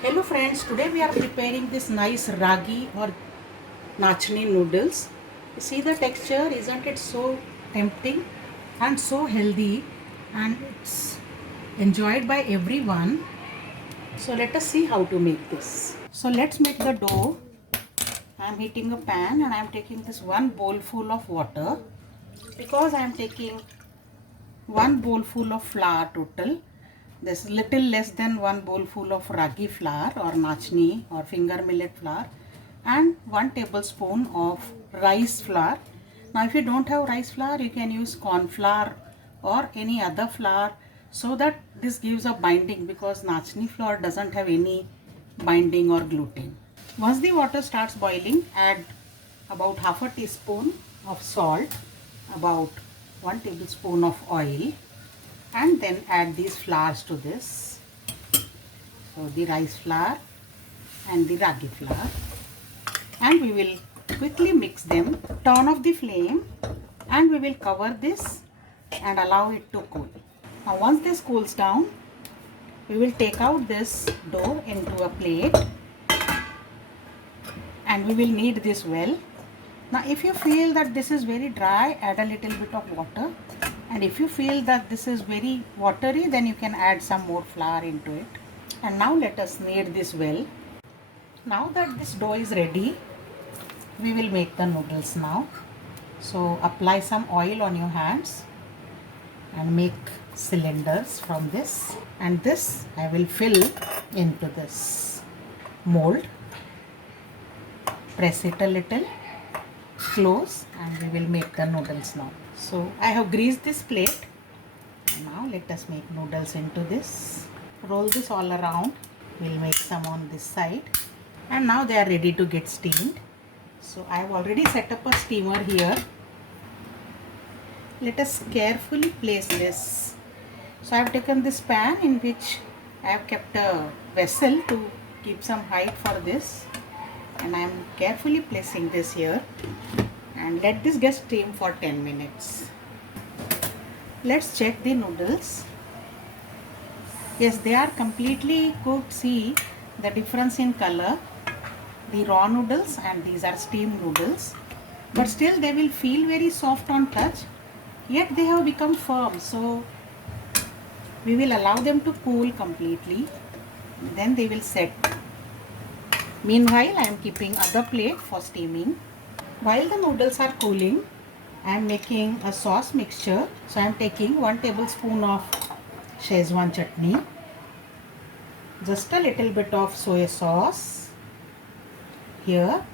Hello friends, today we are preparing this nice ragi or Nachni noodles. You see the texture, isn't it so tempting and so healthy, and it's enjoyed by everyone. So let us see how to make this. So let's make the dough. I am heating a pan and I am taking this one bowl full of water because I am taking one bowl full of flour total. This is little less than one bowl full of ragi flour or nachni or finger millet flour, and 1 tablespoon of rice flour. Now if you don't have rice flour, you can use corn flour or any other flour, so that this gives a binding, because nachni flour doesn't have any binding or gluten. Once the water starts boiling, add about half a teaspoon of salt, about 1 tablespoon of oil, and then add these flours to this. So the rice flour and the ragi flour, and we will quickly mix them. Turn off the flame and we will cover this and allow it to cool. Now once this cools down, we will take out this dough into a plate and we will knead this well. Now if you feel that this is very dry, add a little bit of water, and if you feel that this is very watery, then you can add some more flour into it. And now let us knead this well. Now that this dough is ready, we will make the noodles now. So apply some oil on your hands and make cylinders from this, and this I will fill into this mold. Press it a little close and we will make the noodles now. So I have greased this plate. Now let us make noodles into this. Roll this all around. We'll make some on this side, and now they are ready to get steamed. So I have already set up a steamer here. Let us carefully place this. So I have taken this pan in which I have kept a vessel to keep some height for this, and I am carefully placing this here, and let this get steamed for 10 minutes. Let's check the noodles. Yes, they are completely cooked. See the difference in color. The raw noodles and these are steamed noodles, but still they will feel very soft on touch, yet they have become firm. So we will allow them to cool completely, then they will set. Meanwhile, I am keeping other plate for steaming. While the noodles are cooling, I am making a sauce mixture. So I am taking 1 tablespoon of schezwan chutney, just a little bit of soy sauce, here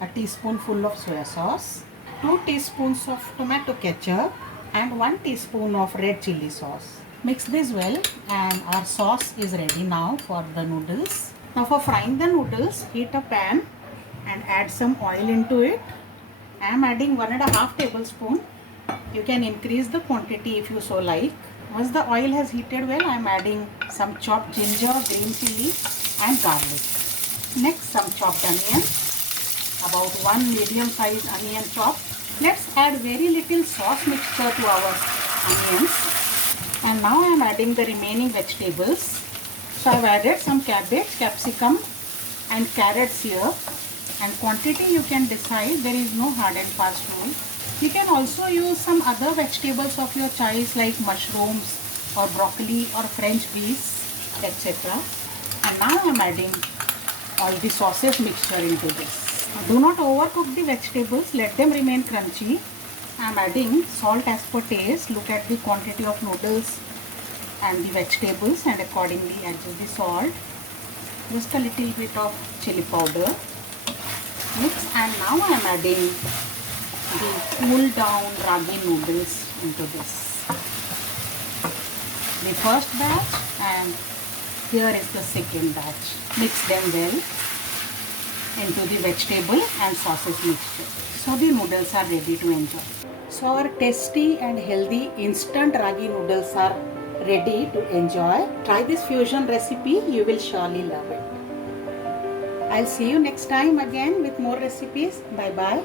a teaspoonful of soy sauce, 2 teaspoons of tomato ketchup, and 1 teaspoon of red chilli sauce. Mix this well, and our sauce is ready now for the noodles. Now for frying the noodles, heat a pan and add some oil into it. I am adding 1.5 tablespoon. You can increase the quantity if you so like. Once the oil has heated well, I am adding some chopped ginger, green chilli and garlic. Next, some chopped onion, about 1 medium sized onion chopped. Let's add very little sauce mixture to our onions. And now I am adding the remaining vegetables. So I have added some cabbage, capcicum and carrots here, and quantity you can decide. There is no hard and fast rule. You can also use some other vegetables of your choice like mushrooms or broccoli or French beans, etc. And now I am adding all the sauces mixture into this. Now do not overcook the vegetables, let them remain crunchy. I am adding salt as per taste. Look at the quantity of noodles and the vegetables and accordingly adjust the salt. Just a little bit of chili powder. Mix, and now I am adding the cooled down ragi noodles into this. The first batch, and here is the second batch. Mix them well into the vegetable and sauces mixture. So the noodles are ready to enjoy. So our tasty and healthy instant ragi noodles are ready to enjoy. Try this fusion recipe, you will surely love it. I'll see you next time again with more recipes. Bye bye.